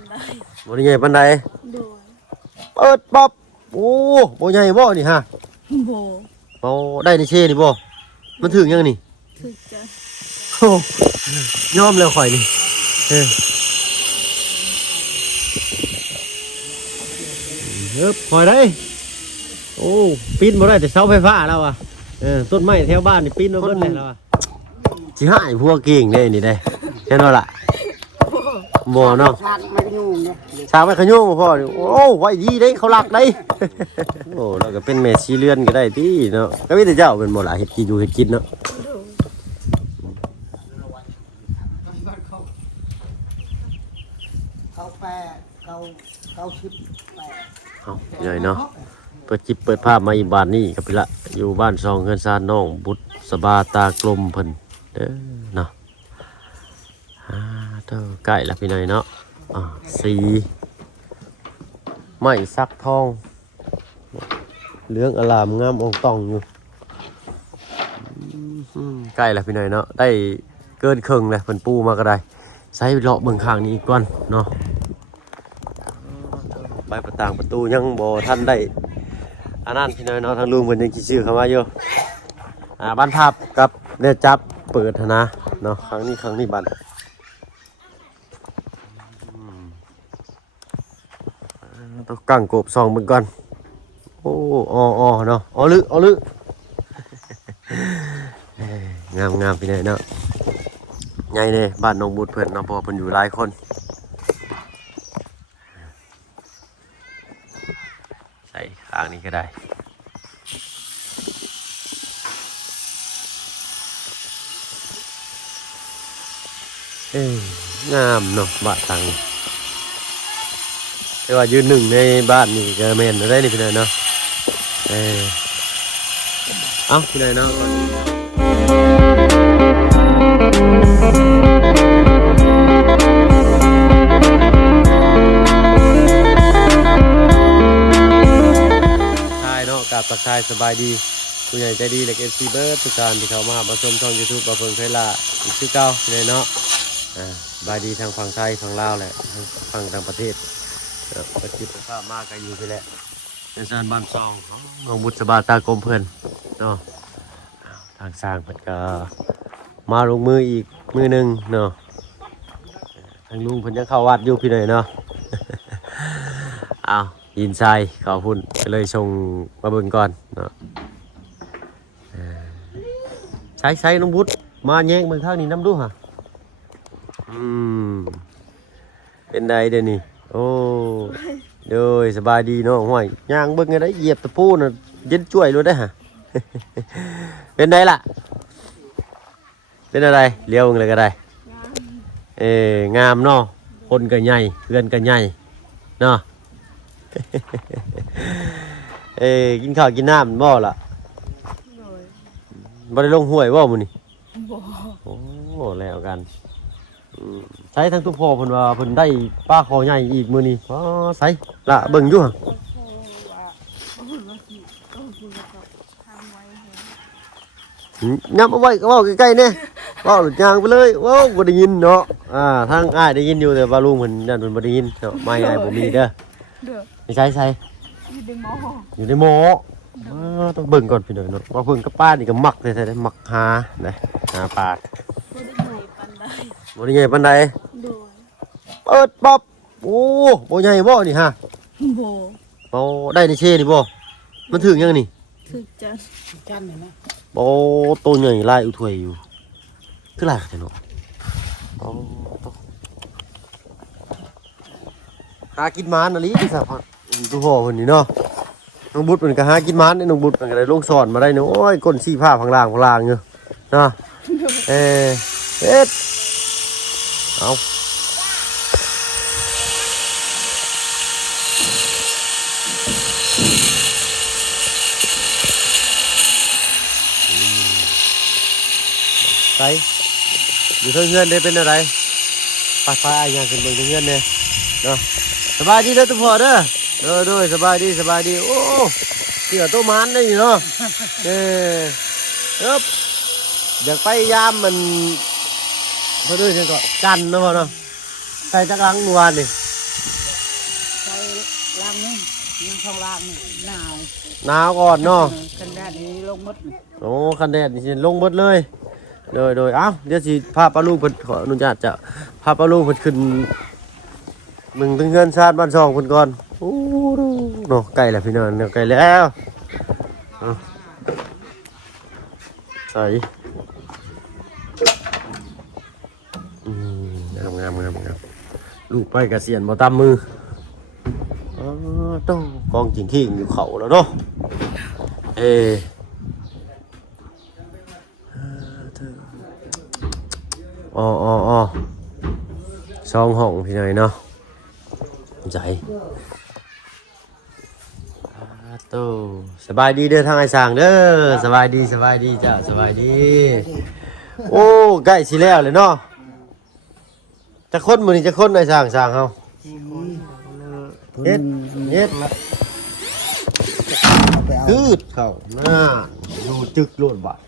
นใดบ่ได้ใหญ่ปานใดโดยเปิดป๊อบโอ้บ่ใหญ่บ่นี่ฮะโบเอาได้ในเช่นี่บ่มันถึงยังนี่ถึกจะโอ้ยอมแล้วข่อยนี่เออเฮ้ยข่อยได้ โอ้ปีนบ่ได้แต่เสาไฟฟ้าแล้วอะเออต้นไม้แถวบ้านนี่ปีนมาเบิ่เลยแล้วอะสิหายพวกเก่งได้นี่ได้เห็นบ่ล่ะ บ่เนาะชาติไม่ได้ยุ่งเนี่ยชาวไม่ขยุ่งพ่อนี่โอ้ไว้ดีได้เขาหลักได้ โอ้เราก็เป็นแม่ชีเรือนก็ได้ที่เนาะก็มีแต่เจ้าเป็นบ่ล่ะเฮ็ดกินอยู่เฮ็ดกินเนาะโดยเขาแปลเขาเขาชิบแปลเอาใหญ่เนาะเปิดจิบเปิดภาพมาอีกบ้านนี่ครับพี่ละอยู่บ้านซองเงินซานน้องบุตรสบาตากลมเพิ่นเด้อเนาะอ่า เท่าใกล้ละพี่น้อยเนาะอ่าสีไม้สักทองเหลืองอลามงามองตองอยู่ใกล้ละพี่น้อยเนาะได้เกินครึ่งเลยเพิ่นปูมาก็ได้ใส่เลาะเบิ่งข้างนี้อีกก่อนเนาะไปประต่างประตูยังบ่ทันได้อันนั้นพี่น้อยเนาะทางลุงเพิ่นยังคิดชื่อเข้ามาอยู่อ่าบ้านทับกับเนื้อจับเปิดนนะเนาะครั้งนี้ครั้งนี้บันอืมอ่า ต้องกั้งกบซองเบิ่งก่อน โอ้อ๋ออเนาะอ๋อลึอ๋อลึเอ้ยงามงามพี่น้อยเนาะใหญ่เน่บ้านน้องบุตรเพิ่อนนาะเพราะว่าเพิ่นอยู่หลายคนใส่ข้างนี้ก็ได้เอ้ยงามเนาะบ้านหลังนี้ แต่ว่ายืนหนึ่งในบ้านนี่ก็แม่นได้นี่พี่นายเนาะเออเอ้าพี่นายเนาะก่อนทายเนาะกับตะทายสบายดีผู้ใหญ่ใจดีและเอฟซีเบิร์ดทุกานที่เขามามาชมช่องยูทูบมาเพิงเคยละอีกที่เก้าพี่นายเนาะอ่าบายดีทางฝั่งไทยฝั่งลาวแหละฝั่งต่างประเทศ เอ่อประจิตภาพมากกันอยู่ไปแหละเป็นสานบ้านซองของหลวงบุตรสบาตากรมเพื่อนเนาะอ้าวทางสร้างเพิ่นก็มาลงมืออีกมือหนึ่งเนาะทางลุงเพิ่นยังเข้าวัดอยู่พี่หน่อยเนาะอ้าวยินใจขอพุ่นก็เลยส่งมาเบิ่งก่อนเนาะเอ่อใช้ใช้น้องบุตรมาแย่งเบิ่งข้างนี้น้ำดูฮะอืมเป็นไดเดี๋ยวนี้ โอ้เดยสบายดีเนาะห่วยย่างเบิ่งไงได้เหยียบตะปูน่ะเย็นจ่วยเลยได้อฮะ เป็นไดล่ะ เป็นอะไรเลี้ยวเบิ่งเลยก็ได้งามเอองามเนาะคนก็ใหญ่เพื่อนก็ใหญ่เนาะ เอ้กินข้าวกินน้ำบ่ล่ะโดยบ่ได้ลงห้วยบ่มื้อนี้โบโอ้แล้วกันอืม ใช้ทั้งทุกพ่อเพิ่นว่าเพิ่นได้ป้าคอใหญ่อีกมื้อนี้อ๋อใส่ละเบิ่งอยู่หั่นก็โทรว่าบ่รู้ว่าสิต้องกินกับทางไว้ให้อืมยับเอาไว้ก็เว้าใกล้ๆแน่เว้าหลุดยางไปเลยเว้าบ่ได้ยินเนาะอ่าทางอ้ายได้ยินอยู่แต่ว่าลุงเพิ่นนั่นเพิ่นบ่ได้ยินเนาะไม่อ้ายบ่มีเด้อเด้อไม่ใช่ใส่อยู่ในหม้ออยู่ในหม้ออ่าต้องเบิ่งก่อนพี่น้อยเนาะว่าเพิ่นกับป้านี่ก็มักแท้ๆได้มักหานะหาปลาบ่ได้ใหญ่ปานใด บ่ได้ใหญ่ปานใดโดยเปิดป๊อบโอ้บ่ใหญ่บ่นี่ฮะโบเอาได้ในเช่นี่บ่มันถึงยังนี่ถึกจะจันเห็นไหมโอ้ตัวใหญ่ลายอุถวยอยู่คือลายขนาดนั้นโอ้หากินหมานอะไรที่สับตัวพ่อคนนี้เนาะน้องบุตรมันก็หากินหมานนี่น้องบุตรมันก็ได้ลงสอนมาได้เนาะโอ้ยก้นสีผ้าพังล่างพังล่างเนาะเนาะเออเอ็ด เอาไปอยู่เพื่อนเพื่อนได้เป็นอะไรไปไปไอ้ยังเป็นเบิ่งเพื่อนเนี่ยเนาะสบายดีเด้อทุกพ่อเด้อเด้อด้วยสบายดีสบายดี โอ้เสือตัวมันได้อยู่เนาะเออเอบอยากไปยามมัน เขาด้วยเนี่ยก็จันทร์เนาะพ่อเนาะใส่จักรังเมื่อวานนี่ล่างนี่ยังช่องล่างนี่หนาวหนาวก่อนเนาะกันแดดนี้ลงมดนี่โอ้คันแดดนี่สิลงเบิดเลยโดยโดยเอ้าเดี๋ยวสิพาปลาลูกเพิ่นขออนุญาตจะพาปลาลูกเพิ่นขึ้นมึงถึงเงินชาติบ้านซองเพิ่นก่อนโอ้ดูเนาะใกล้แล้วพี่น้องเนาะใกล้แล้วเอาใส่ามงามงามลูกไปเกษียณบ่ตามมืออต้องกองจิงขี้อยู่เขาแล้วเนาะเออ๋ออ๋ออ๋อซองห้องพี่หน่อยเนาะใจอ่าโตสบายดีเด้อทางไอ้สางเด้อสบายดีสบายดีจ้าสบายดี โอ้ใกล้สิแล้วเลยเนาะ จะคนมือนี่จะคนไอ้สร้างสร้างเฮาเฮ็ดเฮ็ดเอาไปเอาคืดเข้าหน้าดูจึกโลดบัด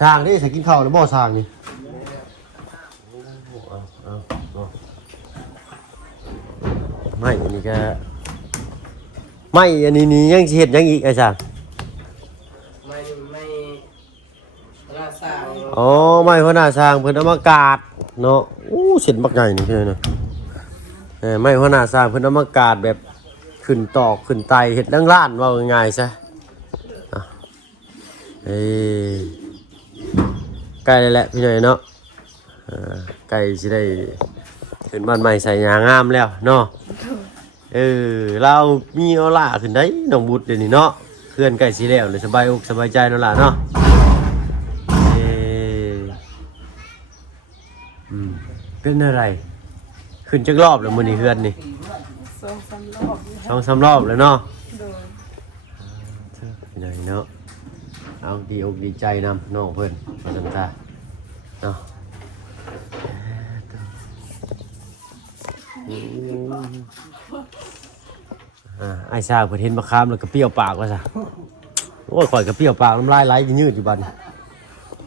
สร้างนี่ใส่กินข้าวแล้วบ่สร้างนี่ไม่อันนี้ก็ไม่อันนี้นี่ยังสิเห็ดหยังอีกไอ้สัสไม่ไม่ราซา อ๋อไม่เพราะหน้าสร้างเพิ่นเอามากาดเนาะอู้เส้นบักใหญ่นี่พี่เนาะเออไม่เพราะหน้าสร้างเพิ่นเอามากาดแบบขึ้นตอกขึ้นไตเห็ดล่างล้านว่าง่ายๆซะอ่เอ้ยใกล้แล้วแหละพี่หน่อยเนาะเออใกล้สิได้ขึ้นบ้านใหม่ใส่ยางงามแล้วเนาะเออเรามีเอาล่ะขึ้นได้น้องบุตรเดี๋ยวนี้เนาะเคลื่อนไก่สีแล้วเลยสบายอกสบายใจเนาะล่ะเนาะ เป็นอะไร ขึ้นจักรอบแล้วมื้อนี้เฮือนนี่สองสามรอบแล้วสองสามรอบแล้วเนาะโดยไหนเนาะเอาดีอกดีใจนำน้องเพิ่นมาสันตาเนาะอืมอ่าไอ้ซาเพิ่นเห็นมะขามแล้วก็เปรี้ยวปากว่าซะโอ้ยข่อยก็เปรี้ยวปากน้ำลายไหลยืดอยู่บัดนี้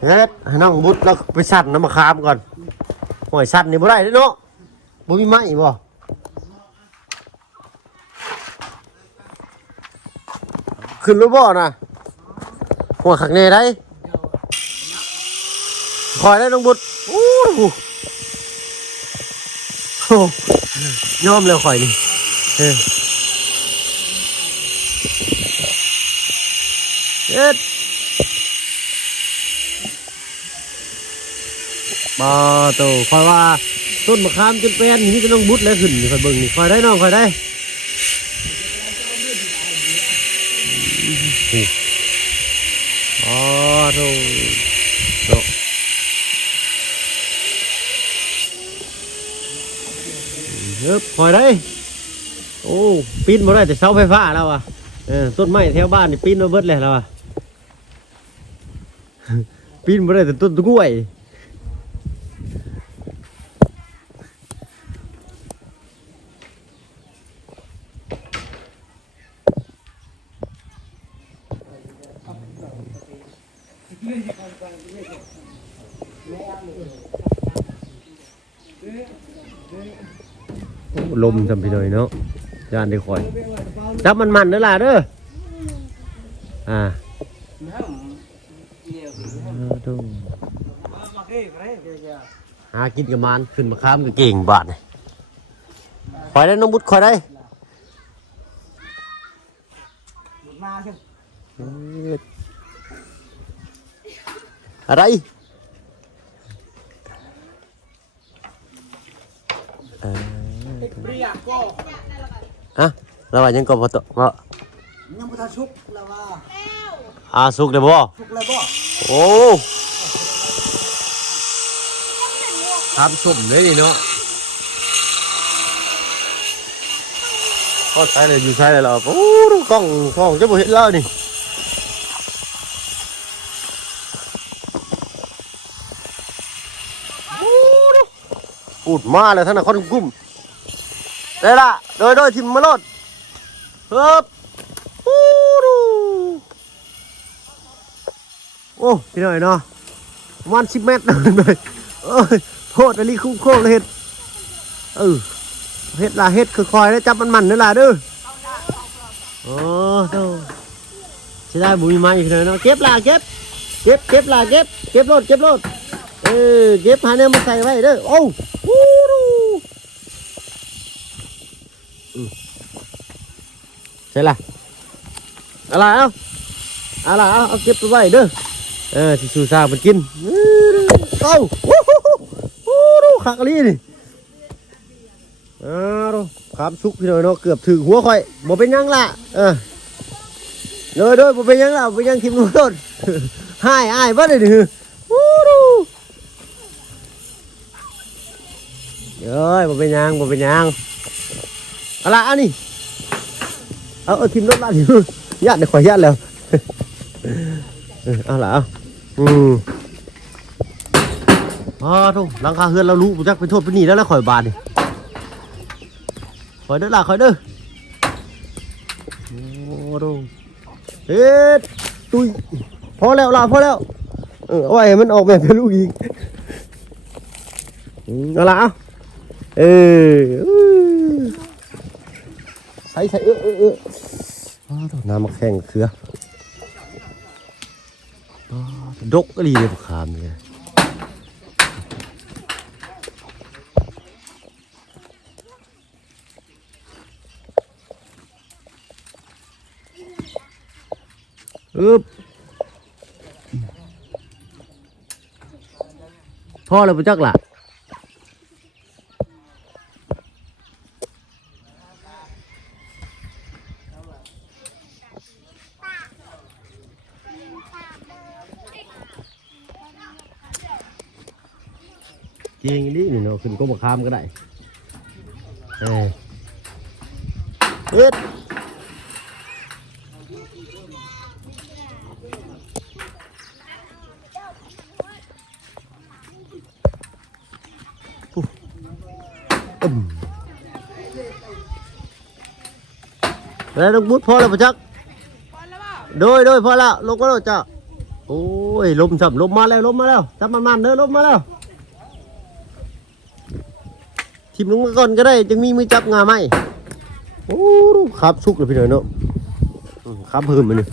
เฮ็ดให้น้องบุตรแล้วไปสั่นน้ำมะขามก่อน ห่วยสั่นนี่บ่ได้เด้อเนาะบ่มีไม้บ่ขึ้นรถบ่น่ะหัวขักแน่ได้คอยได้น้องบุตรโอ้โหโอ้ยอมเลยข่อยนี่เออ เอ็ดมาโตคอยว่าต้นมะขามจนเป็นนี่จะต้องบุตรแล้วขึ้นคอยเบิ่งนี่คอยได้น้องคอยได้นี่อ๋อโตโตเฮ้ยคอยได้โอ้ปีนมาได้แต่เสาไฟฟ้าแล้วอะเออต้นไม้แถวบ้านนี่ปีนมาเบิดเลยแล้วอะปีนมาได้แต่ต้นกล้วย ลมทำไปหน่อยเนาะจานได้คอยจับมันมันเด้อล่ะเด้ออ่าหากินกับมันขึ้นมาค้ามกับเก่งบาทนี่คอยได้น้องบุตรคอยได้อะไร ฮะแล้วว่ายังก็พอตเพราะยังไม่ทันชุกแล้วว่าอาสุกเลยบ่ชุกแล้วบ่โอ้ทำสุ่มเลยนี่เนาะก็ใช้เลยอยู่ใช้เลยเหรอโอ้ดูกล้องกล้องจะบ่เห็นแล้วนี่โอ้ดูปูดมาเลยท่านน่ะคนกุ้มได้ละ โดยโดยทิมมาโลดเฮ้บโอ้ดูโอ้พี่หน่อยเนาะประมันสิบเมตรหน่อยเอ้ยโทษอันนี้คุ้มโค้งเลยเห็ดเออเฮ็ดละเฮ็ดคือคอยแล้วจับมันมันเด้อล่ะเด้อโอ้โตสิได้บุญมาอีกเลยเนาะเก็บล่ะเก็บเก็บเก็บล่ะเก็บเก็บรถเก็บรถเออเก็บหาแนวมาใส่ไว้เด้อโอ้ฮู้ดูอืม ใช่ละอาล่ะเอาอาล่ะเอาเอาเก็บไปไว้เด้อเออสิสู่ซามันกินเอ้าฮู้ฮู้ฮู้ดูคักอีหลีนี่อ้าวครับสุกพี่น้อยเนาะเกือบถึงหัวข่อยบ่เป็นยังล่ะเออเด้อเด้อบ่เป็นยังละบ่เป็นยังทิมนูโดนหายอายบ่ได้ดิฮู้ดูเอ้ยบ่เป็นยังบ่เป็นยัง เอาล่ะอันนี้เอาเอาทิมรถล่ะทิมญาติได้ข่อยญาติแล้วเอาล่ะเอาอืมอ๋อทุกหลังคาเฮือนเรารู้บ่จักเป็นโทษเป็นหนี้แล้วแล้วข่อยบาดนี่คอยเด้อล่ะคอยเด้อโอ้ดูเฮ็ดตุยพอแล้วล่ะพอแล้วเออเอาไว้ให้มันออกแบบเป็นลูกอีกเอาล่ะเอาเออ ใส่ใส่เออเออเออน้ำมาแข่งเขือดกก็ดีเลยพวกขามเนี่ยอึบพ่อเลยปุ๊จักล่ะเก่งดินี่เนาะ ขึ้นก็บกคามก็ได้เออเอ็ดอืมแล้วลูกบุดพอแล้วปะจักโดยโดยพอแล้วลงมาแล้วจ้ะโอ้ยลมสับลมมาแล้วลมมาแล้วจับมันมันๆเด้อลมมาแล้วทิ มลงมาก่อนก็ได้จึงมีมือจับงาไหมโอ้ครับสุกเลยพี่หน่อยเนาะครับเพิ่มมาหนึ่ง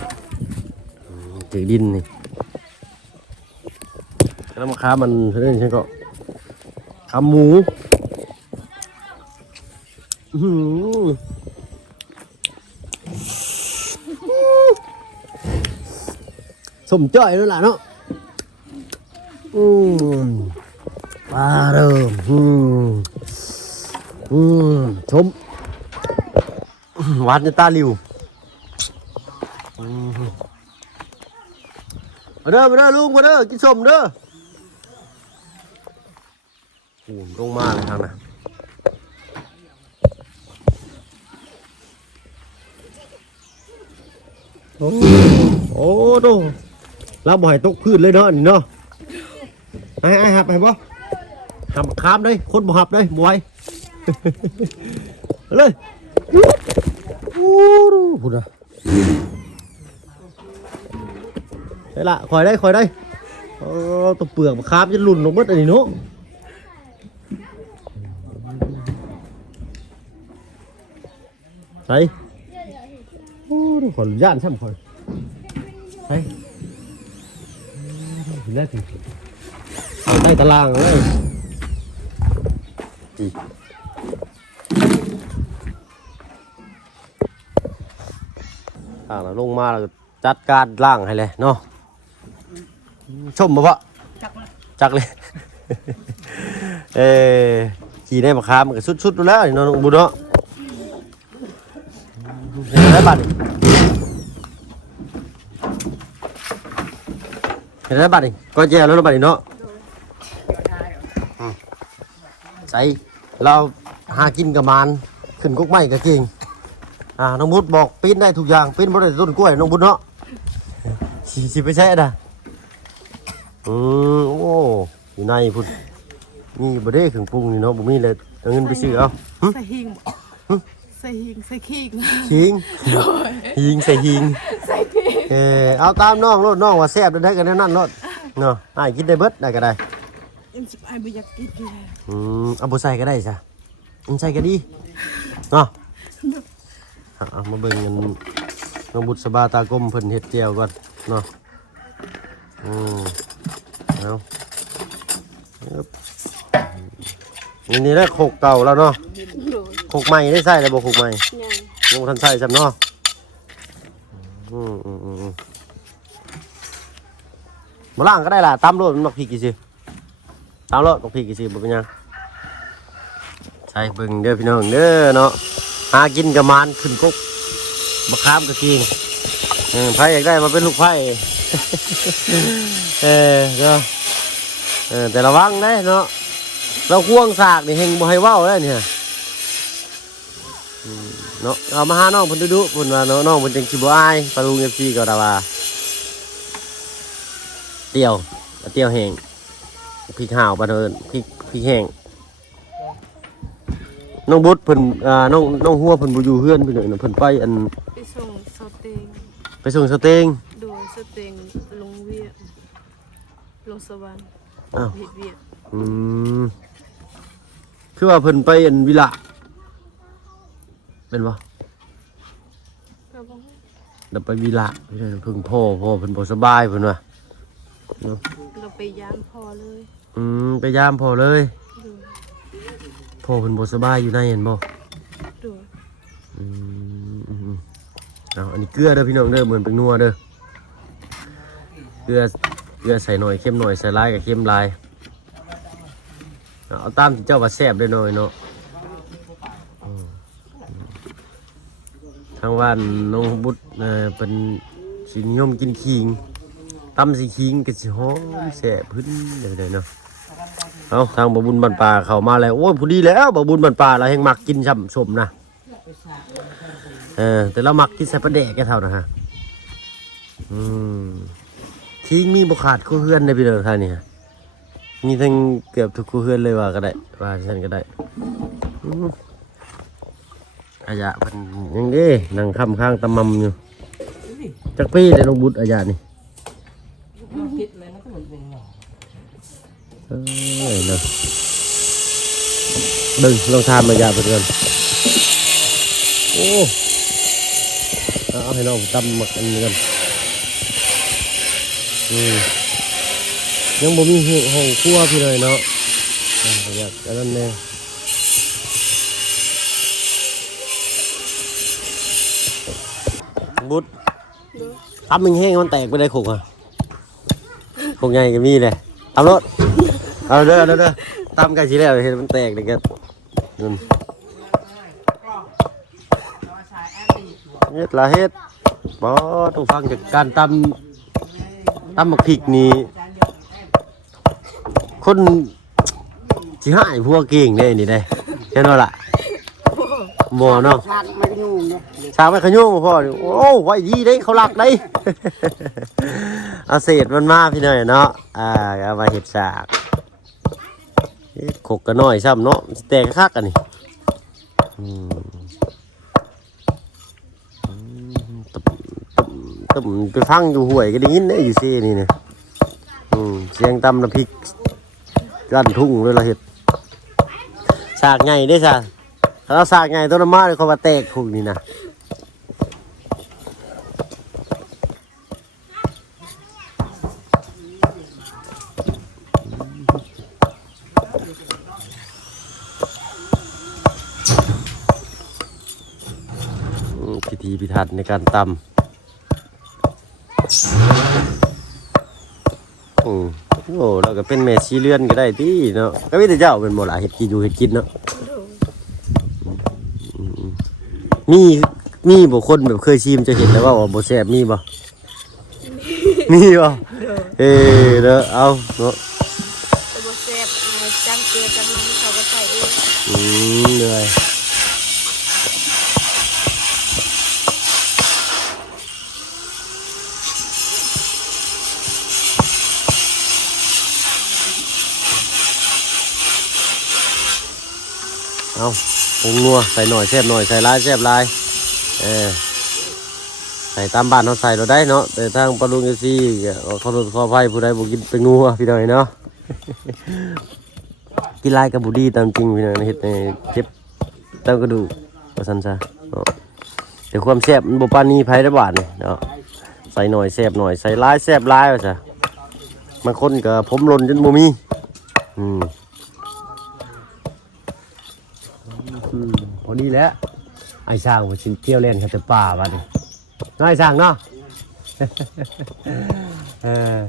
ถือดินนี่แล้วมาค้ามันเรื่องฉันก็ขาหมูสมจ่อยด้วยล่ะเนาะอืมปลาเริ่มอืม อืมชมวานจะตาหลิวอืมาเด้อมาเด้อลุงมาเด้อกินสมเด้อโอ้ลงมาเลยทางน่ะโอ้โอ้ดูเราบ่อยตกพืชเลยเนาะนี่เนาะไอ้ไอ้หับไปบ่หับคามเลยคนบ่หับเลยบ่อย เอาเลยโอ้ดูพูดอะได้ละคอยได้คอยได้โอ้ตัวเปลือกมะขามจะหลุ่นลงหมดอันนี้เนาะใส่โอ้ดูขอย่านช่ำคนไปเห็นแล้วสิเอาใต้ตารางเลย อีอ่าเราลงมาแล้วก็จัดการล่างให้เลยเนาะชมมาปะจักเลยจักเลย เออขี่ได้มาค้ามันก็สุดๆดูแล้วนี่เนาะน้องบุญเนาะเห็นได้บัตรเห็นแล้วบัดนี่ก้อนแย่แล้วเนาะบัดนี่เนาะอืมใส่เราหากินกับมันขึ้นกุ๊กไม้กับเก่ง อ่าน้องบุญบอกปีนได้ทุกอย่างปีนบ่ได้ต้นกล้วยน้องบุญเนาะสิสิไปใช้อะนะอืมโอ้อยู่ในพุ่นนี่บ่ได้เครื่องปรุงนี่เนาะบ่มีเลยเอาเงินไปซื้อเอาหึใส่หิงใส่หิงใส่ขี้งหิงหิงใส่หิงใส่ขี้เออเอาตามน้องโลดน้องว่าแซ่บได้กันแน่นั่นโลดเนาะอ้ายกินได้เบิดได้ก็ได้ยังสิบไอ้บ่อยากกินเลยอืมเอาบุใส่ก็ได้จ้ะอืมใส่ก็ดีเเนาะ เอามาเบิ่งกันน้องบุษบาตากลมเพิ่นเฮ็ดเจียวก่อนเนาะอืมเอานี่นี่แหละโคกเก่าแล้วเนาะโดยโคกใหม่ได้ใส่แล้วบ่โคกใหม่ลงทันใส่ซ้ำเนาะอืมอืมอืมอืมาล่างก็ได้ล่ะตำรถมันบักพริกกี่สิตำรถบักพริกกี่สิบ่เป็นยังใส่เบิ่งเด้อพี่น้องเด้อเนาะ หากินกับมานขึ้นกกบักขามกะกิงไผอยากได้มาเป็นลูกไผ่เออเนาะเออแต่ระวังได้เนาะเราควงสากนี่เฮงบ่ให้ว้าวได้เนี่ยเนาะเอามาหาน้องพิ่นดุๆเพิ่นว่าเนาะน้องพิ่นจังสิบ่อายปลาลุง FC ก็ดาว่าเตียวเตียวแห้งพริกห่าวปลาเทินพริกพริกแห้ง น้องบุตรเพิ่นอ่าน้องน้องหัวเพิ่นบ่อยู่เฮือนเพิ่นเนาะเพิ่นไปอันไปส่งสเต็งไปส่งสเตงโดยสเต็งลงเวียกลงสวรรค์อ้าวเฮ็ดเวียกอืมคือว่าเพิ่นไปอันวิละเป็นบ่ก็บ่ฮู้เดี๋ยวไปวิละเพิ่งพ่อพ่อเพิ่นบ่สบายเพิ่นว่าเราไปยามพอเลย อืมไปยามพ่อเลยโดย พ่อเพิ่นบ่สบายอยู่ในเห็นบ่โดยอืมอืมอืมเอาอันนี้เกลือเด้อพี่น้องเด้อเหมือนเป็นนัวเด้อเกลือเกลือใส่หน่อยเข้มหน่อยใส่หลายกับเข้มหลายเอาตามที่เจ้าว่าแซ่บได้หน่อยเนาะอืมทางว่านน้องบุตรเอ่อเป็นสินิยมกินขิงตำสิขิงก็สิหอมแซ่บพื้นเลยเนาะ เอาทางบะบุญบันปลาเข้ามาแล้วโอ้ยพอดีแล้วบะบุญบันปลาเราแห่งมักกินช่ำสมนะเออแต่เรามักกินใส่ปลาแดกแค่เท่านะฮะอืมทิ้งมีบุขาดคู่เฮือนในพี่เด้อท่านนี่ฮะมีทั้งเกือบทุกคู่เฮือนเลยว่าก็ได้ว่าฉันก็ได้อายะมันยังดีนั่งคำข้างตะมำอยู่จักปี้ได้ลงบุตรอายะนี่ย เอ้ยเนาะดึงลองทานมายาเพื่อนโอ้เอาให้น้องตำหมักอันนี้กันอืมยังบ่มีห้องห้องครัวพี่เลยเนาะอะอยากอันนั้นแน่บุดโดยตำมึงแห้งมันแตกไปได้ขกอะขกใหญ่ก็มีเลยตำรถ เอาเด้อเด้อเด้อตำกันทีแล้วเห็นมันแตกเลยกันนั่นเฮ็ดละเฮ็ดบ่ต้องฟังจากการตำตำหมักพริกนี่คนสิหายพวกเก่งได้นี่ได้แค่นั้นล่ะบ่เนาะชาไม่ยุ่งเนี่ยสาวไม่ขยุ่งพ่อโอ้ไว้ดีได้เขาหลักได้เอาเศษมันมาพี่หน่อยเนาะอ่าเอามาเห็ดสาก ขกกันหน่อยซ้ำเนาะแตกคักกันนี่อืมอืมตึบตบตบไปฟังอยู่ห่วยก็ได้ยินได้อยู่เซ่นี่เนี่ยเสียงตำน้ำพริกกันทุ่งเลยเราเห็ดสากไงได้อจ้ะถ้าเราสากไงต้นน้ำมาเลยเขามาแตกคุกนี่นะ อืมพิธีพิธันในการตำอืมโอ้เราก็เป็นแม่ชีเลื่อนก็ได้ที่เนาะก็ไมแต่เจ้าเป็นโมลาเห็ดกินอยู่เห็ดกินเนาะโดยมีมีบุคคลแบบเคยชิมจะเห็นแล้วว่าโบแซ่บมีบ่มีบ่เออเด้อเอาเนาะแต่บ่แซ่บในจังเกลือจังนั้นเขาก็ใส่เองอืมเหนื่อย เอาปรุงนัวใส่หน่อยแซ่บหน่อยใส่ลายแซ่บลายเออใส่ตามบ้านเขาใส่เราได้เนาะแต่ทางปลาลุงเอซี่เขาลดขอไฟผู้ใดบอกกินเป็นงัวพี่หน่อยเนาะกินลายกับบุดีตามจริงพี่หน่อยเห็ดในเจ็บเติมกระดูกว่าซั่นซะเนาะแต่ความแซ่บมันบ่ปานีไผได้บาดนี่เนาะใส่หน่อยแซ่บหน่อยใส่ลายแซ่บลายว่าซะบางคนก็ผมหล่นจนบ่มีอืม อดีแล้วไอ้ช่างมันชิเที่ยวเล่นเขาจะป่าบ้านี่น้อยช่างเนาะเออ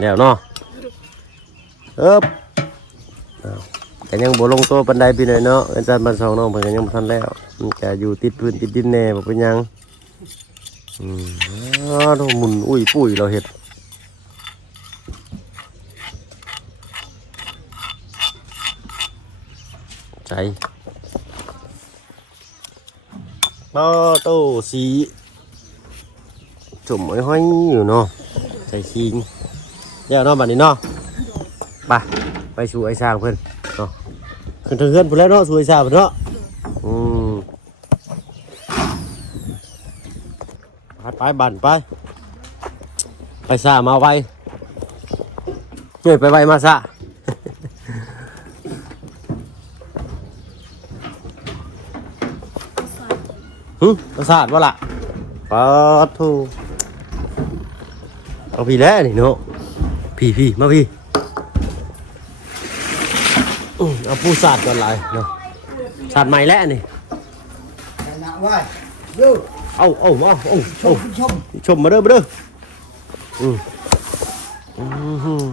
แล้วเนาะเอ๊บแต่ยังบ่ลงตัวปันไดพี่หน่อยเนาะอาจารย์บันสองน้องเพิ่นก็ยังบ่ทันแล้วมันก็อยู่ติดพื้นติดดินแน่บ่เป็นหยังอืมอ้โถ่หมุนอุ้ยปุ้ยเราเฮ็ด ยวเนาะบัดนี้เนาะไป ไปสู่ไอ้ช่างเพิ่นเนาะขึ้นทางเฮือนพุ่นแล้วเนาะสู่ไอ้ช่างเพิ่นเนาะอืมไปไปบันไปไปซ่ามาไวเฮ้ยไปไวมาซ่า หึ ประสาทว่าล่ะปาทูเอาพี่แล้วนี่เนาะพี่พี่มาพี่อื้อเอาปูสาดก่อนเลยเนาะสาดใหม่แล้วนี่แต่หนักไว้ยูเอาเอาเอาเอาชเอามชมชมมาเด้อมาเด้ออืมอื้อหือ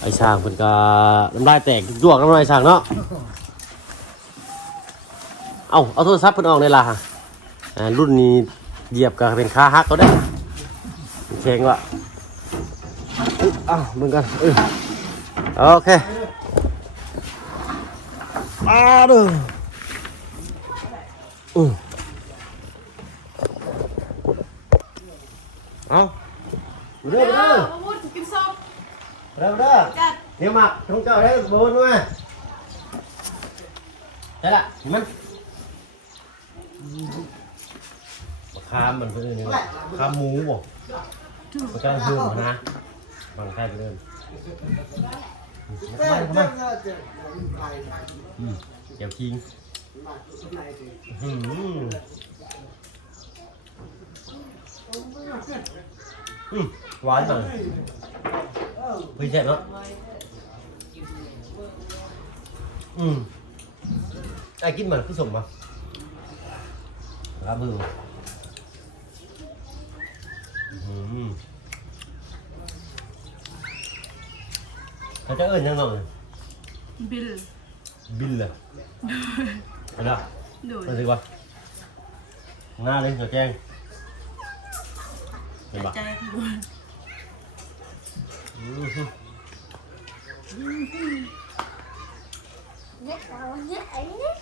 ไอ้ช่างเพิ่นก็น้ำลายแตกจวกน้ำลายช่างเนาะ เอาเอาโทรศัพท์เพิ่นออกในล่ะอ่ารุ่นนี้เหยียบก็เป็นขาหักก็ได้แข็งว่ะอึ๊บอ้าวมึงกันเออโอเคอาเด้ออือเอาเริ่มเริ่มพูดกินซอบเริ่มเริ่มจัดเดี๋ยวมาทงเจ้าได้โบนมาได้ละมัน คามมันเป็นยังไงคามหมูบ่เขาจะหื้อมานะบางใครไปเดินเต้นเต้นเต้นเดี๋ยวคิงหืมอืมหวานจังพี่เจ็บเนาะอืมไอ้กินเหมือนผู้สมปะรับมืออืม เขาจะเอิ้นยังไงบิลบินเลยเห็นแล้วโดยมันสิวะหน้าเลยเขาแจ้งเห็นปะใจโดยอืมฮึ Nhất đâu nhất ấy nhất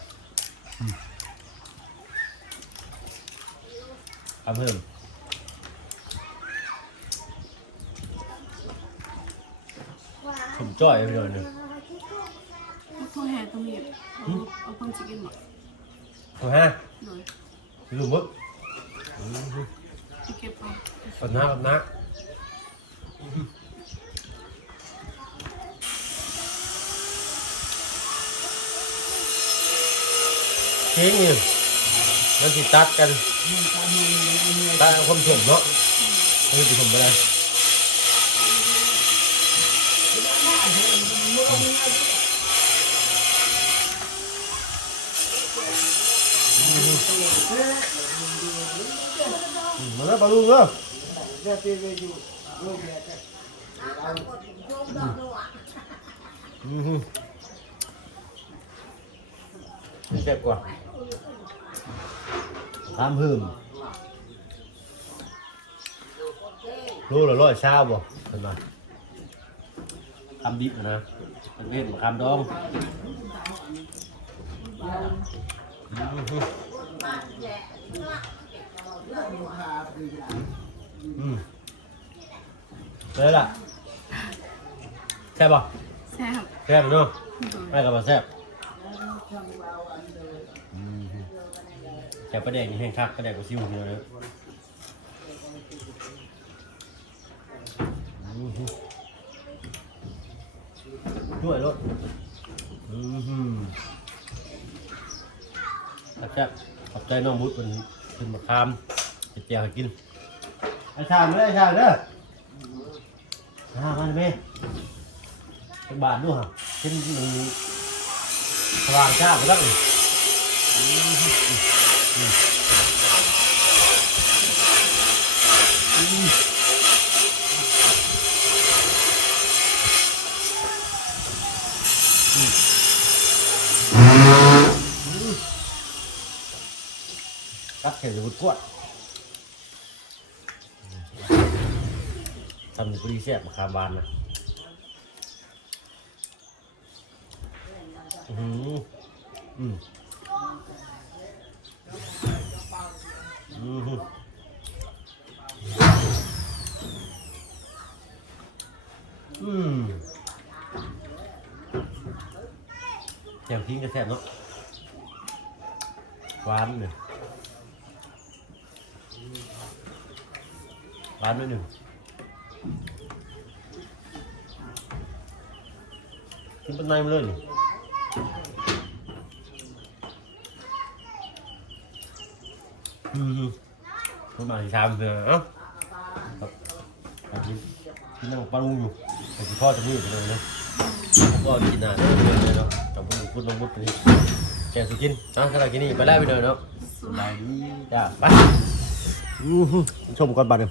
เอาเพิ่มผม จ่อยไปหน่อยหนึงโทรแห่ตรงนี้เอาคนจิกินหมดเอาฮะโดยลูกมึกที่เก็บเอาปัดหน้าปัดหน้าเก่งอยู่มันสิตัดกันตัดความสมเนาะนี่ผสมไปเลย มาแล้วปลาลูกเนาะเดี๋ยวตีไปอยู่ลูกเนี่ยอือฮึเจ็บกว่าทำหืมรู้ละร้อยเช้าบ่เห็นไหมทำดิบนะเป็นเล่นมาคำดองอื้อหื ออืมเลยล่ะแซ่บป่ะแซ่บแซ่บเนาะโดยไม่กับมาแซ่บอืมแซ่บประเด็นแห้งคักประเด็นกับซิวเดียวเลยอืมด้วยรถอือหืออาจารย์ขอบใจน้องมุดเป็นเป็นมะขาม จะเจียวให้กินไอ้ชามไม่ได้ไอ้ชามเด้ออ่ามาเลยแม่เป็นบาทด้วยฮะเช่นมันสว่างจ้าไปแล้วนี่ ทำดีเสียบคาบานนะอืมอืมอืมอืมแซ่บทิ้งก็แซ่บเนาะหวานหนึ่งหวานด้วยหนึ่งกิน เป็นในมาเลยนี่อืมคุณมาที่ชามเถอะเอ้าครับกินกินนั่งปลาลุงอยู่แต่คุณพ่อจะมีอยู่เลยนะก็กินอะเลยเนาะกับคุณคุณน้องมุดไปนี่แกสุกินนะขนาดกินนี่ไปไล่ไปเลยเนาะสบายดีจ้าไปชมก่อนบัดเดียว